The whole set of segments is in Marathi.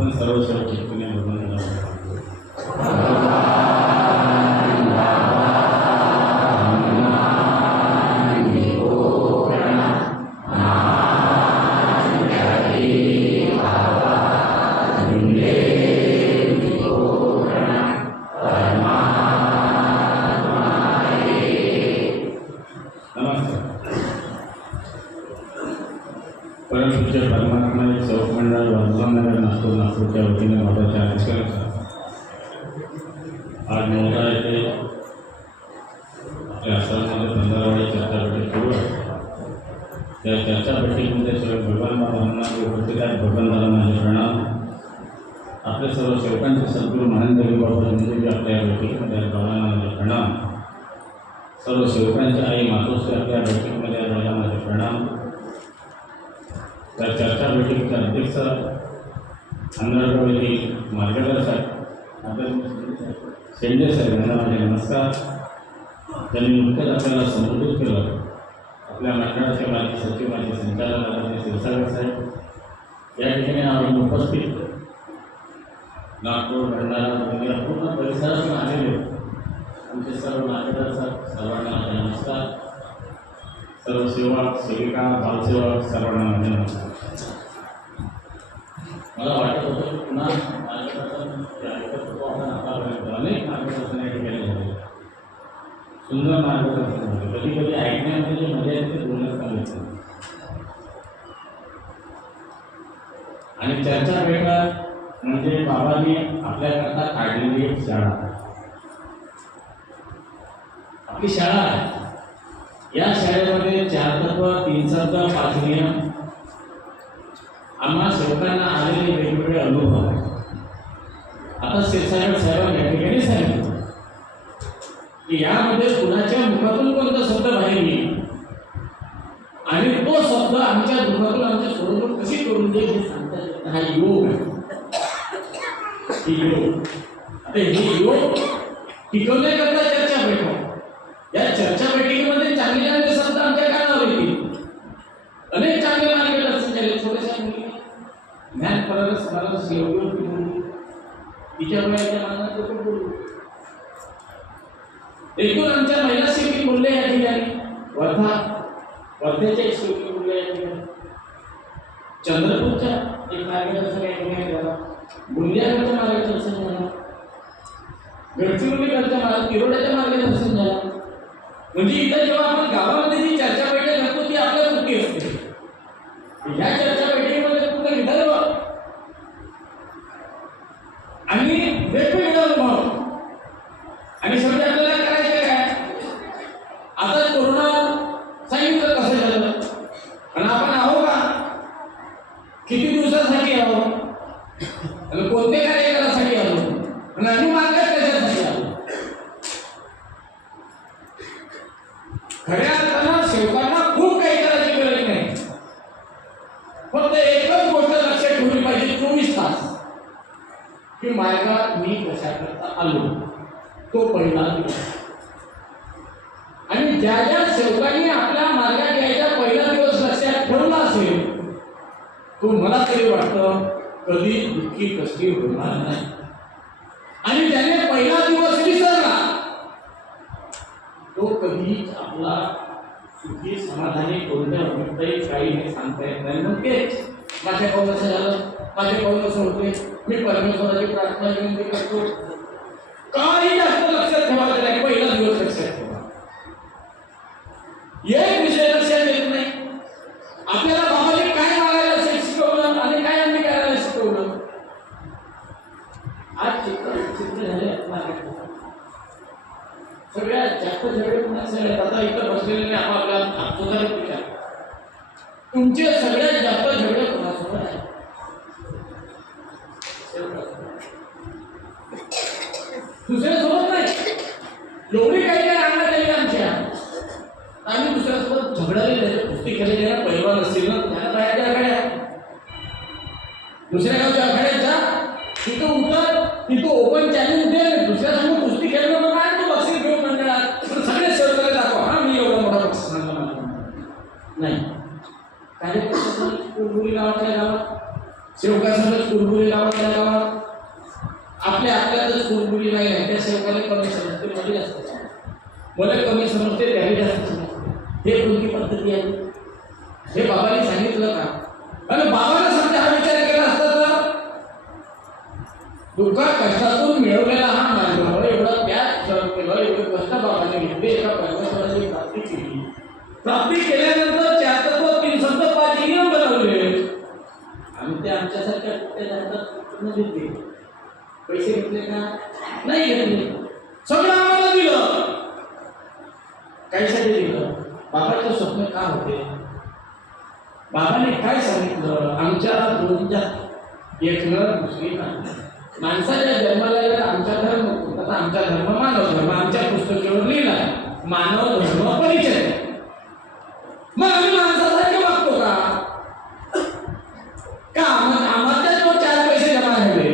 आपण सर्व सर्व चिंतने बघून आपल्या सर्व सेवकांचे सद्गुरू महान बाबा हिंदूजी आपल्या बैठकीमध्ये बाबांना माझे प्रणाम सर्व सेवकांच्या आई मातोश्री आपल्या बैठकीमध्ये आहेत. बाबांना माझे प्रणाम तर चर्चा बैठकीचे अध्यक्ष अंधळगावची मार्गदर्शक आपण शेंडे सर यांना माझे नमस्कार त्यांनी नुकतंच आपल्याला संबोधित केलं आपल्या मंडळाचे माजी सचिव माजी संचालक आदरणीय शिवसागर साहेब या ठिकाणी आपण उपस्थित नागपूर भंडारा गोंदिया पूर्ण परिसरातून आलेले आमचे सर्व मार्गदर्शक सर्वांना माझे नमस्कार. सर्व सेवक सेविका बालसेवक सर्वांना माझे नमस्कार. मला वाटत होतं की पुन्हा मार्गदर्शन होतो आपण आतापर्यंत अनेक मार्गदर्शन या ठिकाणी झाले सुंदर मार्गदर्शन झाले कधी कधी ऐकण्यामध्ये जी मजा येते बोलण्यात चालू आणि चर्चा भेटत म्हणजे बाबांनी आपल्याकरता काढलेली एक शाळा. आपली शाळा आहे. या शाळेमध्ये चार तत्व तीन तत्व पाच नियम. आम्हा सेवकांना आलेले वेगवेगळे अनुभव आता शिरसागर साहेबांनी या ठिकाणी सांगितलं की यामध्ये कुणाच्या मुखातून कोणता शब्द बाहेर येईल? आणि तो शब्द आमच्या दुःखातून आमच्या सोडून कशी करून देईल हे सांगता हा योग आहे. योग आता हे योग टिकवण्याकरता चर्चा बैठक या चर्चा बैठकीमध्ये चांगले चांगले शब्द आमच्या कानावर येतील. अनेक चांगले मार्गदर्शन झाले थोड्याशा मुली. ज्ञान करायला समाजाला योग्य बोलू. तिच्या वयाच्या मानात पण बोलू. एकूण आमच्या महिला सेवकी बोलले या ठिकाणी? वर्धा. वर्ध्याच्या एक सेवकी बोलले या ठिकाणी? चंद्रपूरच्या एक मार्गदर्शन या ठिकाणी झाला बुंदियाकडचं मार्गदर्शन झालं. गडचिरोलीकडच्या मार्ग तिरोड्याच्या मार्गदर्शन झालं. म्हणजे इथं जेव्हा आपण गावामध्ये जी चर्चा बैठक करतो ती आपल्या मुक्ती असते. ह्या चर्चा बैठकीमध्ये कुठं विदर्भ आणि वेगवेगळ्या अनुभव आणि शेवटी आपल्याला करायचं काय आता कोरोना सांगितलं कसं झालं आणि आपण आहो का किती दिवसासाठी आहो आणि कोणत्या कार्यक्रमासाठी आलो आणि आम्ही मार्गात कशासाठी आलो खऱ्या अर्थानं सेवकांना खूप काही करायची गरज नाही फक्त एकच गोष्ट लक्षात ठेवली पाहिजे चोवीस तास की मार्गात मी कशा करता आलो तो पहिला दिवस आणि ज्या ज्या सेवकांनी आपल्या मार्गात यायचा पहिला दिवस लक्षात ठेवला असेल तो मला तरी वाटतं कधी दुःखी कष्टी होणार नाही आणि ज्याने पहिला दिवस विसरला तो कधीच आपला सुखी समाधानी कोणत्या अभिप्रायी काही हे सांगता येत नाही. मग तेच माझ्या पाऊल असं झालं माझे पाऊल असं होते. मी परमेश्वराची प्रार्थना विनंती करतो. काही जास्त लक्षात ठेवायचं नाही पहिला दिवस लक्षात ठेवा. एक विषय लक्षात येत नाही. आपल्याला बाबाने काय मागायला शिक- शिकवलं आणि काय आम्ही करायला शिकवलं आज चित्र चित्र झाले आपल्याला. सगळ्यात जास्त झगडे कुणाचे आता इथं बसलेले विचार तुमचे सगळ्यात जास्त झगडे कुणासोबत आहेत? दुसऱ्यासोबत नाही. एवढी काही काही रांगण्यात आली आमच्या. आम्ही दुसऱ्यासोबत झगडायला कुस्ती केलेली आहे पैलवान असतील ना त्यांना बाहेरच्या आखाड्या दुसऱ्या गावच्या आखाड्यात जा तिथं उतर तिथं ओपन चॅलेंज दे दुसऱ्या समोर कुस्ती खेळलो ना काय तू बक्षीस घेऊन मंडळात पण सगळे शेवटकडे दाखवा हा मी एवढा मोठा बक्षीस आणला मला नाही कार्यकर्ता मुली गावातल्या गावात सेवकासंग समज कुरबुरी गावातल्या गावात आपल्या आपल्यातच कुरबुरी नाही आहे त्या सेवकाने कमी समजते मध्ये जास्त समजते. मला कमी समजते त्याने जास्त समजते हे कोणती पद्धती आहे हे बाबांनी सांगितलं का आणि बाबाने समजा हा विचार केला असता तर दुःखात कष्टातून मिळवलेला हा मार्ग एवढा त्याग सहन केलं एवढे कष्ट बाबाने घेतले एका परमेश्वराची प्राप्ती केली प्राप्ती केल्यानंतर त्यातच तीन संत पाच नियम बनवले. आम्ही ते आमच्यासारख्या कुठे पूर्ण घेतले पैसे घेतले का? नाही घेतले. सगळं आम्हाला दिलं. काहीसाठी दिलं? बाबाचं स्वप्न का होते? बाबाने काय सांगितलं? आमच्या दोनच्या एक नर दुसरी नाही माणसाच्या जन्माला येतात आमचा धर्म आता आमचा धर्म मानव धर्म. आमच्या पुस्तकेवर लिहिला मानव धर्म परिचय. मग आम्ही माणसासारखे वागतो का का मग आम्हाला जो चार पैसे जमा झाले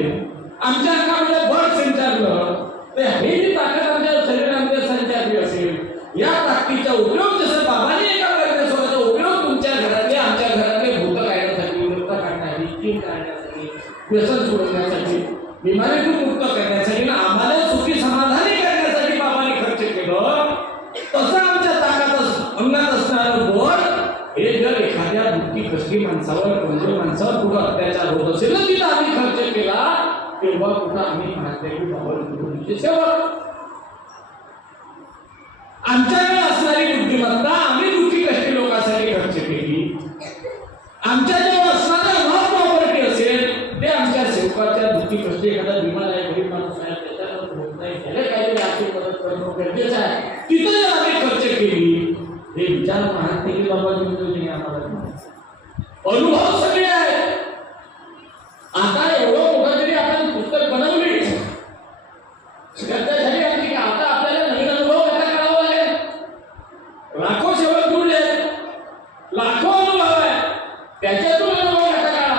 आमच्या अंगामध्ये बळ संचारलं तर हे जी ताकद आमच्या शरीरामध्ये संचारली असेल या ताकदीचा उपयोग जसं बाबाने एका परमेश्वराचा उपयोग तुमच्या घरातले आमच्या घरातले भूत काढण्यासाठी वृत्त काढण्यासाठी चीन काढण्यासाठी व्यसन सोडवण्यासाठी बिमारी मुक्त करण्यासाठी आणि आम्हाला सुखी समाधानी करण्यासाठी बाबाने खर्च केलं तसं आमच्या ताकद अंगात असणारं बळ हे जर एखाद्या दुःखी कष्टी माणसावर कमजोर माणसावर कुठं अत्याचार होत असेल ना तिथं आम्ही खर्च केला तेव्हा कुठं आम्ही महादेवी त्याच्यावर आमच्याकडे असणारी बुद्धिमत्ता आम्ही दुःखी कष्टी लोकांसाठी खर्च केली. आमच्या जेव्हा असणारं प्रॉपर्टी असेल ते आमच्या सेवकाच्या दुःखी कष्टी एखादा विमान आहे गरीब माणूस आहे त्याच्यावर होत नाही त्याला काहीतरी आर्थिक मदत करणं गरजेचं आहे. तिथं जर आम्ही खर्च केली हे विचार महात्मा बाबा आम्हाला. अनुभव सगळे आहेत आता एवढं मोठं जरी आपण पुस्तक बनवली त्याच्यासाठी आमची की आता आपल्याला नवीन अनुभव कसा काढावा लागेल लाखो सेवक जुळले लाखो अनुभव आहे त्याच्यातून अनुभव घाटा काढा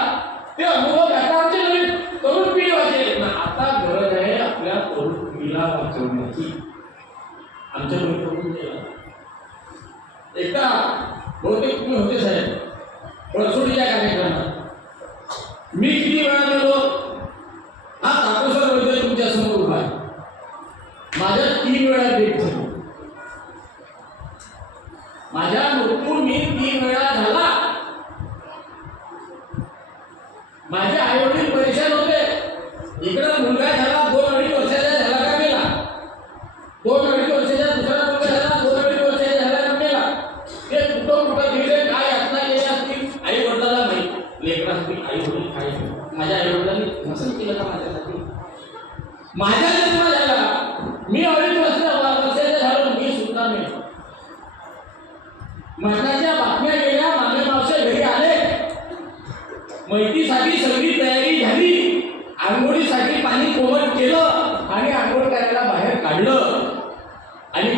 ते अनुभव घाटा आमचे नवीन तरुण पिढी वाचेल ना आता गरज आहे आपल्या तरुण पिढीला वाचवण्याची आमच्या बरोबर एकदा बहुतेक तुम्ही होते साहेब बरसोडीच्या कार्यक्रमात मी किती वेळा गेलो हा तापेश्वर वैद्य तुमच्यासमोर उभा आहे माझ्या तीन वेळा भेट झाली. माझ्या मृत्यू मी तीन वेळा झाला. माझे आई वडील परेशान होते. इकडं मुलगा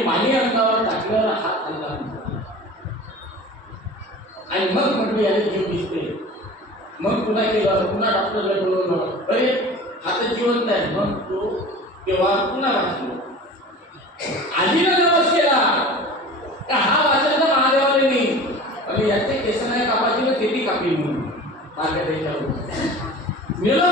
पाणी अंगावर टाकलेला हात हल्ला आणि मग म्हटलं याचे जीव दिसते मग पुन्हा केलं पुन्हा डॉक्टरला बोलवलं अरे हात जिवंत आहे. मग तो तेव्हा पुन्हा वाचलो. आजीला नवस केला. का हा वाचन तर महादेवाने नाही. आणि याचे केस नाही कापायची ना किती कापली म्हणून. मार्गदर्शक मिळलो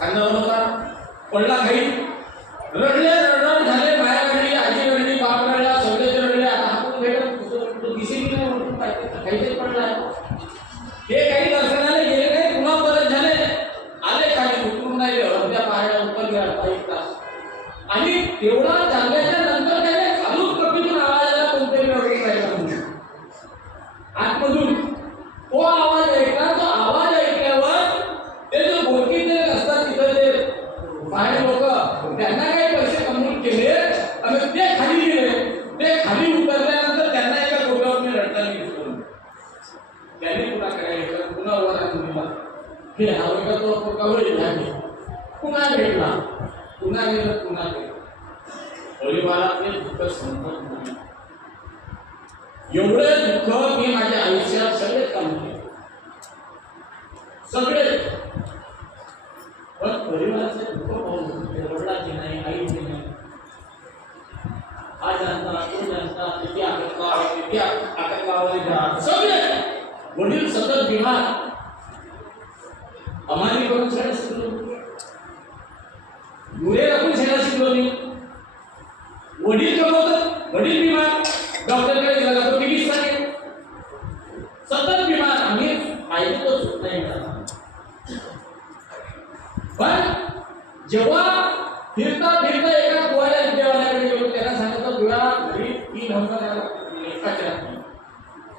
खांद्यावर होता पडला काही पुन्हा भेटला पुन्हा गेलं पुन्हा गेलं परिवारातले दुःख संपत नाही एवढं दुःख मी माझ्या आयुष्यात सगळेच काम केले सगळे पण परिवाराचे दुःख पाहून वडिलाचे नाही आईचे नाही हा जानता तो जानता किती आकर्षकाव किती जा सगळे वडील सतत बिमार आम्हाला करून शाळा शिकलो मुले आपण शाळा शिकलो नाही वडील कमवतात वडील बिमार. डॉक्टरकडे झाला तो किती सांगेल सतत बिमार. आम्ही पाहिजे तो सुट नाही पण जेव्हा फिरता फिरता एका पोहायला विद्यावाल्याकडे येऊन त्यांना सांगितलं तुला घरी तीन हजार एकाच्या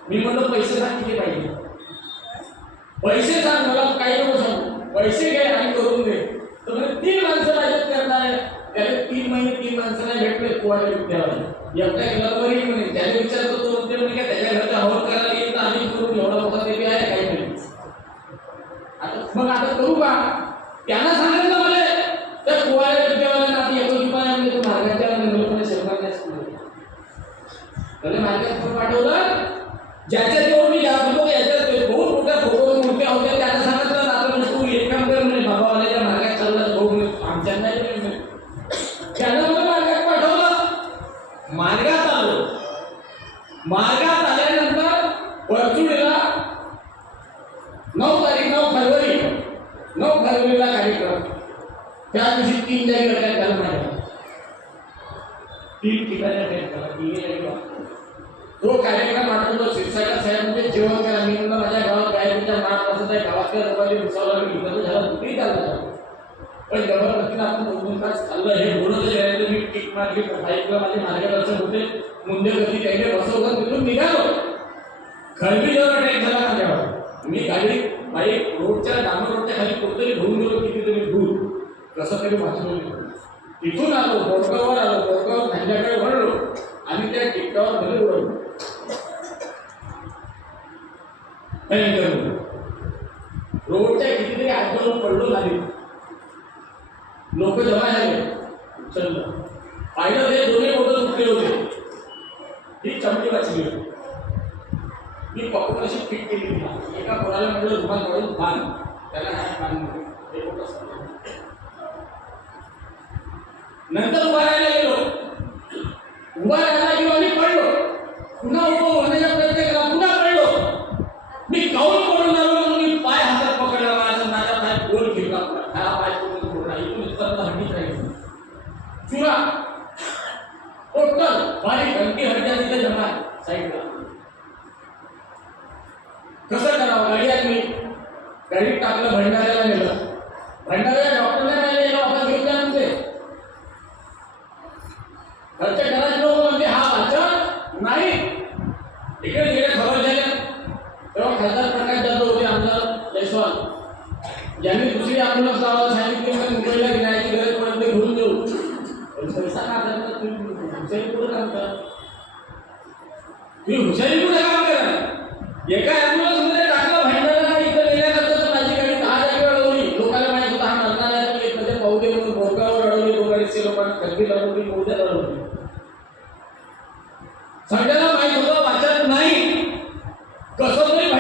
मी म्हणलो पैसे सांग किती पाहिजे? पैसे सांग मला काही नको सांगू. पैसे घे आणि करून दे. तर तीन माणसं राजत करणार त्याला तीन महिने तीन माणसं नाही भेटले पोहायला विद्यालय एकटा गेला तर बरी म्हणे त्याने विचार करतो म्हणते म्हणे काय त्याच्या घरचा हवन करायला येईल तर आम्ही करून एवढा मोठा ते आहे काही नाही आता मग आता करू का? त्यांना सांगितलं मला? तर पोहायला विद्यालयाला आता एक एकच म्हणजे तो मार्गाच्या निवडपणे शेवकाण्यास त्याला मार्गात पाठवलं? ज्याच्या नाही त्यानं मला मार्गात पाठवलं मार्गात आलो. मार्गात आल्यानंतर परचुडीला नऊ तारीख नऊ फरवरी नऊ फरवरीला कार्यक्रम. त्या दिवशी तीन जागी अटॅक झाला माझ्या तीन ठिकाणी अटॅक झाला तिन्ही तो कार्यक्रम आठवतो शिरसागर साहेबांचे जेवण करा. मी म्हणलं माझ्या गावात गायबीच्या मार्ग असं त्या गावातल्या लोकांनी विचारलं मी इथं झाला. कुठेही चाललं पण जबरदस्तीनं आपण दोन दोन तास चाललं हे बोलत जायचं मी किक मारली बाईकला माझे मार्गदर्शन होते. मुंडे गती त्याने बसवलं तिथून निघालो. खरबी जवळ अटॅक झाला माझ्यावर मी गाडी बाईक रोडच्या डांबर रोडच्या खाली कुठतरी घेऊन गेलो कितीतरी दूर. कसं तरी वाचलो तिथून आलो बोडगावर आलो बोरगाव त्यांच्याकडे वळलो. आणि त्या टिकटावर घरी वळलो थँक्यू होतं. रोडच्या कितीतरी आंदोलन पडलो नाही लोक जमा झाले चल पाहिलं ते दोन्ही बोट तुटले होते ही चमडी वाचली होती मी पकडून अशी फिट केली तिला एका पोराला म्हटलं रुमाल काढून बांध त्याला नाही बांधलं ते बोटं सरकलं. नंतर उभा राहायला गेलो उभा राहायला गेलो आणि पडलो पुन्हा उभं होण्याचा प्रयत्न केला पुन्हा पडलो मी काऊन पडून आलो म्हणून मी पाय हातात पकडला माझा माझा पाय गोल फिरला हा पाय पूर्ण फोडला इथून इथपर्यंत हड्डी राहिली चुरा टोटल बारीक हलकी हलक्या तिथे जमा आहे, साईडला. कसं करावं? गाडी आली मी. गाडीत टाकलं भंडाऱ्याला नेलं. भंडाऱ्या डॉक्टरने नाही नेलं वापस घेऊन द्या म्हणते घरच्या घरात लोक म्हणजे हा वाचन नाही इकडे तिकडे खबर झाल्या तेव्हा खासदार प्रकाश जाधव होते आमदार जयस्वाल ज्यांनी दुसरी अँब्युलन्स लावायला सांगितली म्हणजे मुंबईला घेण्याची गरज पडत ते घेऊन देऊ पण पैसा का करता तुम्ही हुशारी कुठं काम करा तुम्ही हुशारी कुठं काम करा एका अँब्युलन्समध्ये टाकलं भांडायला इथं नेल्यानंतर तर माझी गाडी दहा जागी अडवली लोकांना माहीत होतं हा मरणार आहे तर एक मध्ये पाहू दे म्हणून बोरगावर अडवली दोघांचे लोकांना खरबी अडवली मोद्यात अडवली सगळ्याला माहीत होतं वाचत नाही. कसं तरी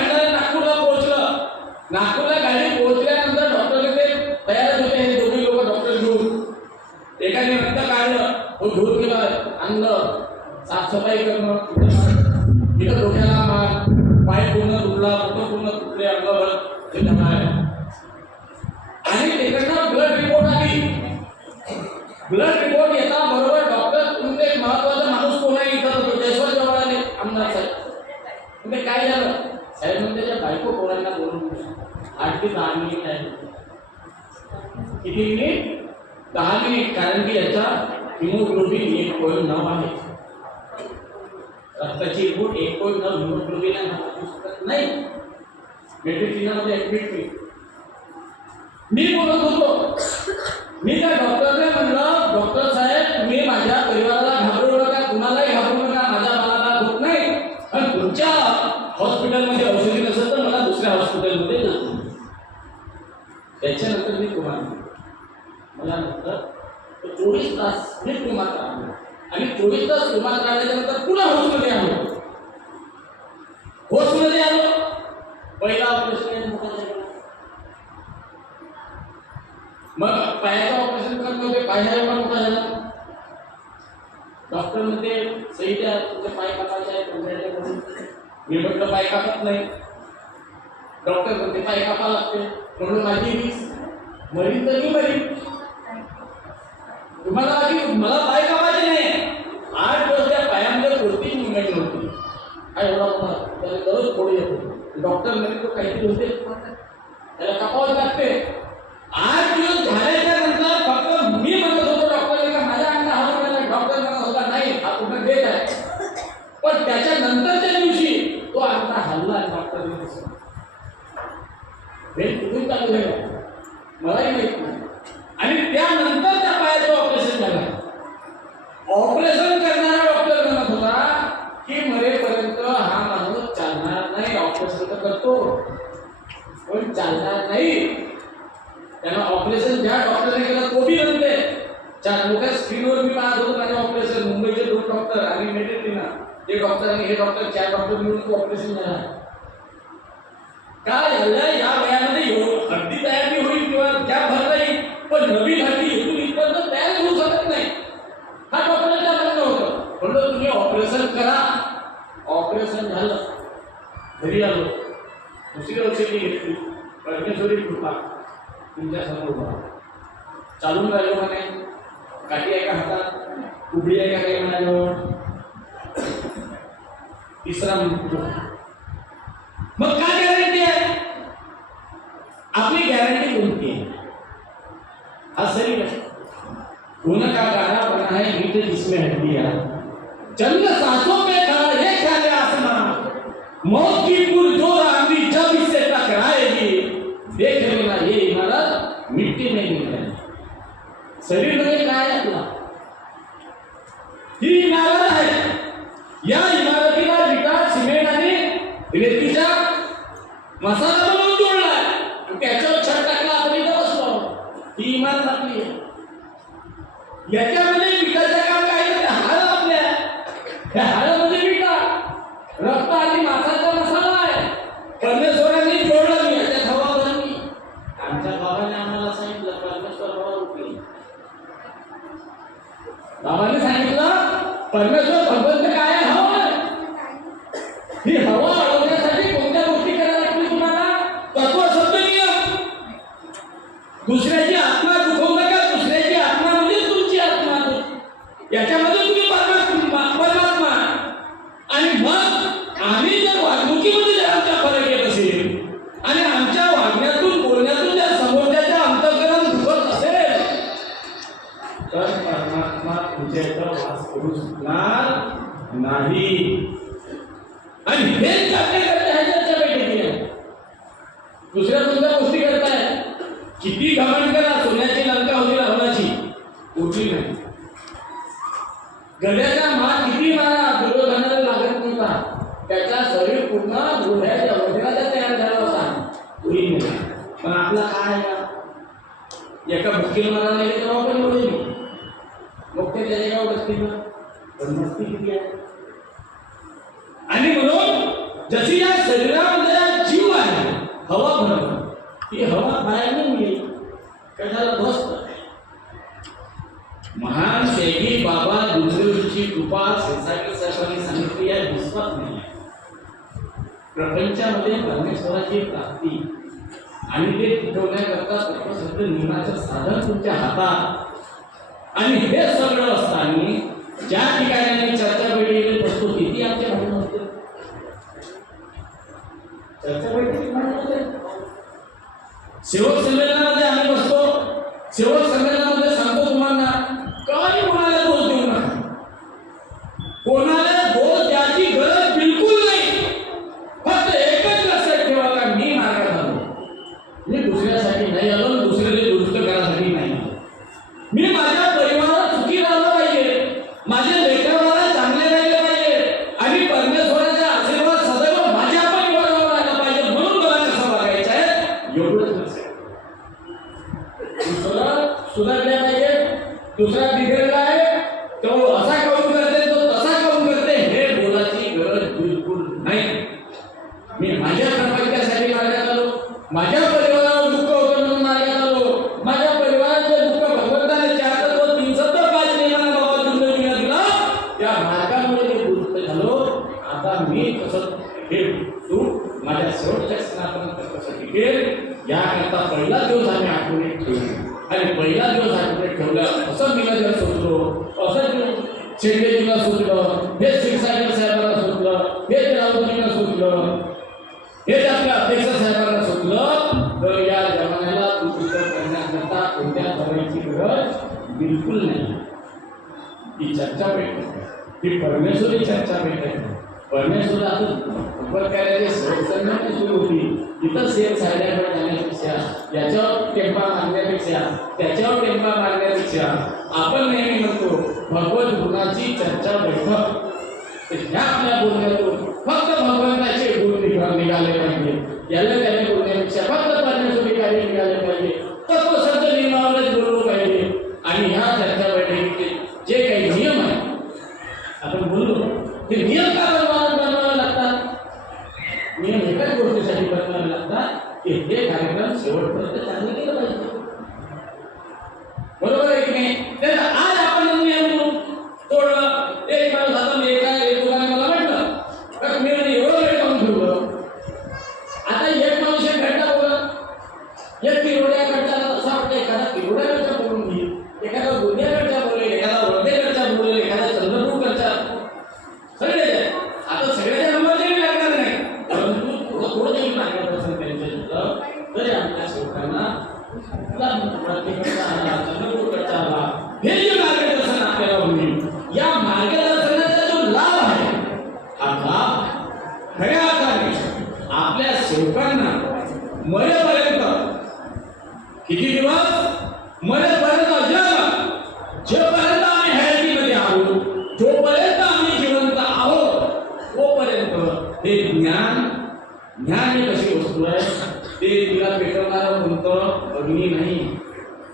हिमोग्लोबिन एक आहे. रक्ताची गुट एक पॉईंट नऊ हिमोग्लोबिन आहे. शकत नाही मेडिसिनामध्ये ऍडमिट होईल मी बोलत होतो. मी त्या डॉक्टरने म्हणलं डॉक्टर साहेब तुम्ही माझ्या परिवाराला घाबरू नका. कुणालाही घाबरू नका. माझ्या मनाला होत नाही. पण तुमच्या हॉस्पिटलमध्ये औषधी नसेल तर मला दुसऱ्या हॉस्पिटलमध्ये जातो त्याच्यानंतर मी तुम्हाला मला नंतर चोवीस तास मी तुम्हाला आणि चोवीस तास विमानात राहिल्याच्या नंतर पुन्हा हॉस्पिटल आलो. होसमध्ये आलो. पहिला ऑपरेशन मग पायाचं ऑपरेशन करत होते पायाला एवढा मोठा झाला डॉक्टर म्हणते सही द्या तुमचे पाय कापायचे आहे तुमच्या मी म्हटलं पाय कापत नाही. डॉक्टर म्हणते पाय कापा लागते. म्हणून माझी रिक्स मरीन तर मी मरीन. तुम्हाला आधी मला पाय कापा नाही आठ दिवस त्या पायामध्ये कोणतीच मुवमेंट नव्हती हा एवढा मोठा त्याला दररोज थोडी येतो. डॉक्टर म्हणजे तो काहीतरी होते त्याला कापावं लागते. आठ दिवस झाल्याच्यानंतर फक्त मी म्हणत होतो डॉक्टर का माझ्या अंगा हा हलवला डॉक्टर म्हणत होता. नाही हा पूर्ण देत आहे. पण त्याच्या नंतरच्या दिवशी तो अंगा हल्ला आणि डॉक्टरने दिसला हे कुठून चालू झालं मलाही डॉक्टर चार डॉक्टर मिळून ऑपरेशन झाला काय झालं या वयामध्ये हड्डी तयार होईल किंवा त्या भरता येईल पण नवीन हड्डी इथून इथपर्यंत तयार होऊ शकत नाही। हा डॉक्टरच्या म्हणणं होतं म्हणलं तुम्ही ऑपरेशन करा ऑपरेशन झालं। घरी आलो दुसरी औषधी घेतली परमेश्वरी कृपा तुमच्या समोर उभा. चालून राहिलो म्हणे काठी आहे हातात उघडी आहे काही म्हणालो तिसरा मृत्यू मग काय गॅरंटी आहे आपली गॅरंटी कोणती आहे हा? सही आहे खून का गाना बना है ईट जिसमें हड्डियाँ चंद सांसों में था ये ख्याल आसमान? मौत की पुरजोर रक्त आणि मासाचा मसाला आहे आणि हेच आपल्या करता ह्याच्या बैठकीने. दुसऱ्या सुद्धा गोष्टी करताय? किती घमंड करा सोन्याची लंका होती रावणाची उठली नाही गड्याचा मार किती मारा दुर्योधनाला लागत नव्हता त्याचा शरीर पूर्ण घोड्याच्या वज्राचा तयार झाला होता तोही नाही पण आपला काय आहे का? एका भुकीला मारा नाही तेव्हा पण एवढे नाही मग ते त्याच्या गाव बसतील ना पण मस्ती किती आहे आणि म्हणून जशी या शरीरामध्ये या जीव आहे हवा भरणं ती हवा बाहेर नाही गेली कशाला ध्वस्त महान शेगी बाबा दुसऱ्याची कृपा संसारी साहेबांनी सांगितली या विश्वास नाही प्रपंचामध्ये परमेश्वराची प्राप्ती. आणि ते टिकवण्याकरता तत्वशब्द नियमाचं साधन तुमच्या हातात. आणि हे सगळं असताना ज्या ठिकाणी आम्ही चर्चा बैठकीत बसतो तिथे आमच्या भांडण होते चर्चा होते सेवक संमेलनामध्ये आम्ही बसतो. सेवक संमेलनामध्ये सांगतो तुम्हाला काही कोणाला दोष देऊ नका. कोणाला दोष द्यायची गरज बिलकुल नाही फक्त एकच लक्षात ठेवा का मी मार्गात आलो मी दुसऱ्यासाठी नाही आलो आणि दुसऱ्याला दुरुस्त करायसाठी नाही आलो मी माझ्या परिवारात सुखी राहिलं पाहिजे माझ्या लेकराला चांगले राहिले पाहिजे आणि परमेश्वराचा आशीर्वाद सदैव माझ्या परिवारावर राहिला पाहिजे म्हणून मला कसं वागायचं आहे एवढंच लक्षात दुसरं सुधारल्या पाहिजे दुसरा बिघडला आहे तो असा काऊन करते तो तसा काऊन करते हे बोलायची गरज बिलकुल नाही मी माझ्या प्रपंचासाठी मार्गात आलो माझ्या परिवारावर दुःख होतं म्हणून मार्गात आलो माझ्या परिवाराचं दुःख भगवंताने चार तत्व तीन सत्व पाच नियमांना बाबा जिंदगीला दिला त्या मार्गामुळे मी दुरुस्त झालो आता मी कसं हे तू माझ्या शेवटच्या स्नापर्यंत कसं टिकेल याकरता पहिला दिवस आम्ही आठवणीत ठेवला आणि पहिला दिवस आठवणीत ठेवला असं मी जर सोचलो असं शेंडेजीला सुचलं हे शिरसागर साहेबांना सुचलं हे राऊतजींना सुचलं हेच आपल्या अध्यक्ष साहेबांना सुचलं तर या जमान्याला दुरुस्त करण्याकरता कोणत्या करायची गरज बिलकुल नाही. ही चर्चा भेट ही परमेश्वरी चर्चा भेट आहे परमेश्वर आता भगवत कार्याचे संस्थांना सुरू होती. इथं सेम सायल्याकडे जाण्यापेक्षा याच्यावर टेंपा मारण्यापेक्षा त्याच्यावर टेंपा मारण्यापेक्षा आपण नेहमी म्हणतो भगवत गुणाची चर्चा बैठक. ह्या आपल्या बोलण्यातून फक्त भगवंताचे गुण निघाले पाहिजे. याला त्याने बोलण्या फक्त परमेश्वरी कार्य निघाले पाहिजे तत्व सत्य नियमावरच बोललो पाहिजे आणि ह्या चर्चा बैठकीचे जे काही नियम आहेत आपण बोललो ते नियम का बनवावे बनवावे लागतात नियम एकाच गोष्टीसाठी बनवावे लागतात की हे कार्यक्रम शेवटपर्यंत चांगले केलं पाहिजे. बरोबर आहे की नाही? लोकांना मरेपर्यंत किती दिवस? मरेपर्यंत अजब जोपर्यंत आम्ही हयातीमध्ये आहोत जोपर्यंत आम्ही जिवंत आहोत तोपर्यंत हे ज्ञान ज्ञान ही कशी वस्तू आहे ते तिला पेटवणारं कोणतं अग्नी नाही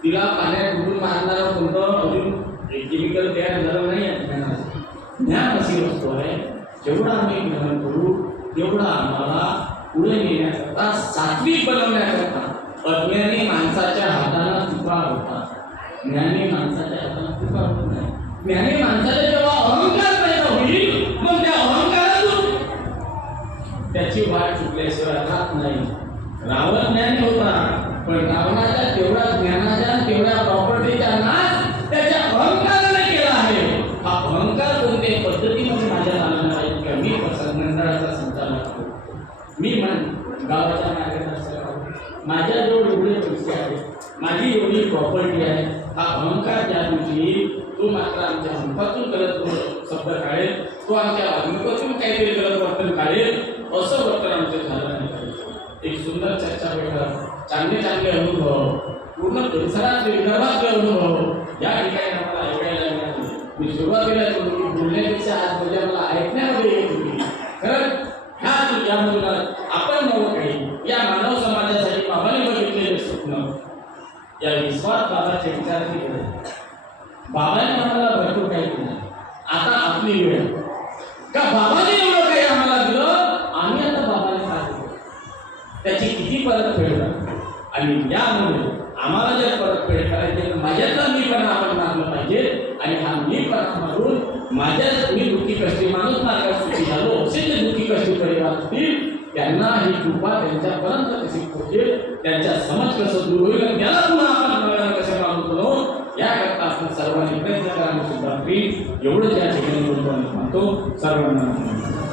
तिला पाण्यात बुडून मारणारं कोणतं अजून केमिकल तयार झालं नाही आहे ज्ञानाचं ज्ञान अशी वस्तू आहे जेवढं आम्ही ग्रहण करू तेवढं आम्हाला पुढे नेण्याकरता सात्विक बनवण्याकरता अज्ञानी माणसाच्या हाताला चुका होतात ज्ञानी माणसाच्या हाताला चुका होत नाही ज्ञानी माणसाला जेव्हा अहंकार पैदा होईल मग त्या अहंकारातून त्याची वाट चुकल्याशिवाय राहत नाही रावण ज्ञानी होता. पण रावणाच्या तेवढ्या ज्ञानाच्या तेवढ्या प्रॉपर्टीचा नाश त्याच्या अहंकाराने केला आहे. हा अहंकार कोणत्याही पद्धतीमध्ये माझ्या नावाला आहे? किंवा मी मंडळाचा संचालक होतो मी म्हण गावाच्या नागरिक माझ्या माझ्याजवळ एवढे पैसे आहेत. माझी एवढी प्रॉपर्टी आहे. हा अहंकार ज्या दिवशी तो मात्र आमच्या मुखातून करत शब्द काढेल तो आमच्या वागणुकीतून काहीतरी गलत वर्तन काढेल असं वर्तन आमचं झालं नाही पाहिजे. एक सुंदर चर्चा बैठक चांगले चांगले अनुभव पूर्ण परिसरातले विदर्भातले अनुभव या ठिकाणी आम्हाला ऐकायला मिळाले मी सुरुवातीला बोललो की बोलण्यापेक्षा आज म्हणजे मला ऐकण्यामध्ये येत होती खरं ह्या यामधून आपण नवं काही या मानव समाजासाठी बाबाने बघितलेले स्वप्न या विश्वास बाबाच्या विचार केले बाबाने आम्हाला भरपूर काही दिलं. आता आपली वेळ. का बाबाने एवढं काही आम्हाला दिलं? आम्ही आता बाबाने काय दिलं त्याची किती परत फेड आणि यामुळे आम्हाला जर परतफेड करायची तर माझ्यातला मीपणा आपण मारलं पाहिजे. आणि हा परत मारून माझ्या मी दुःखी कष्टी माणूस मार्गात सुखी झालो. असे जे दुःखी कष्टी परिवार असतील त्यांना ही कृपा त्यांच्यापर्यंत कशी पोहोचेल? त्यांच्या समज कसं दूर होईल आणि त्याला पुन्हा आपण नव्यानं कसे माणूस बनवू याकरता आपण सर्वांनी प्रयत्न करायला सुद्धा एवढंच या ठिकाणी बोलतो म्हणतो सर्वांना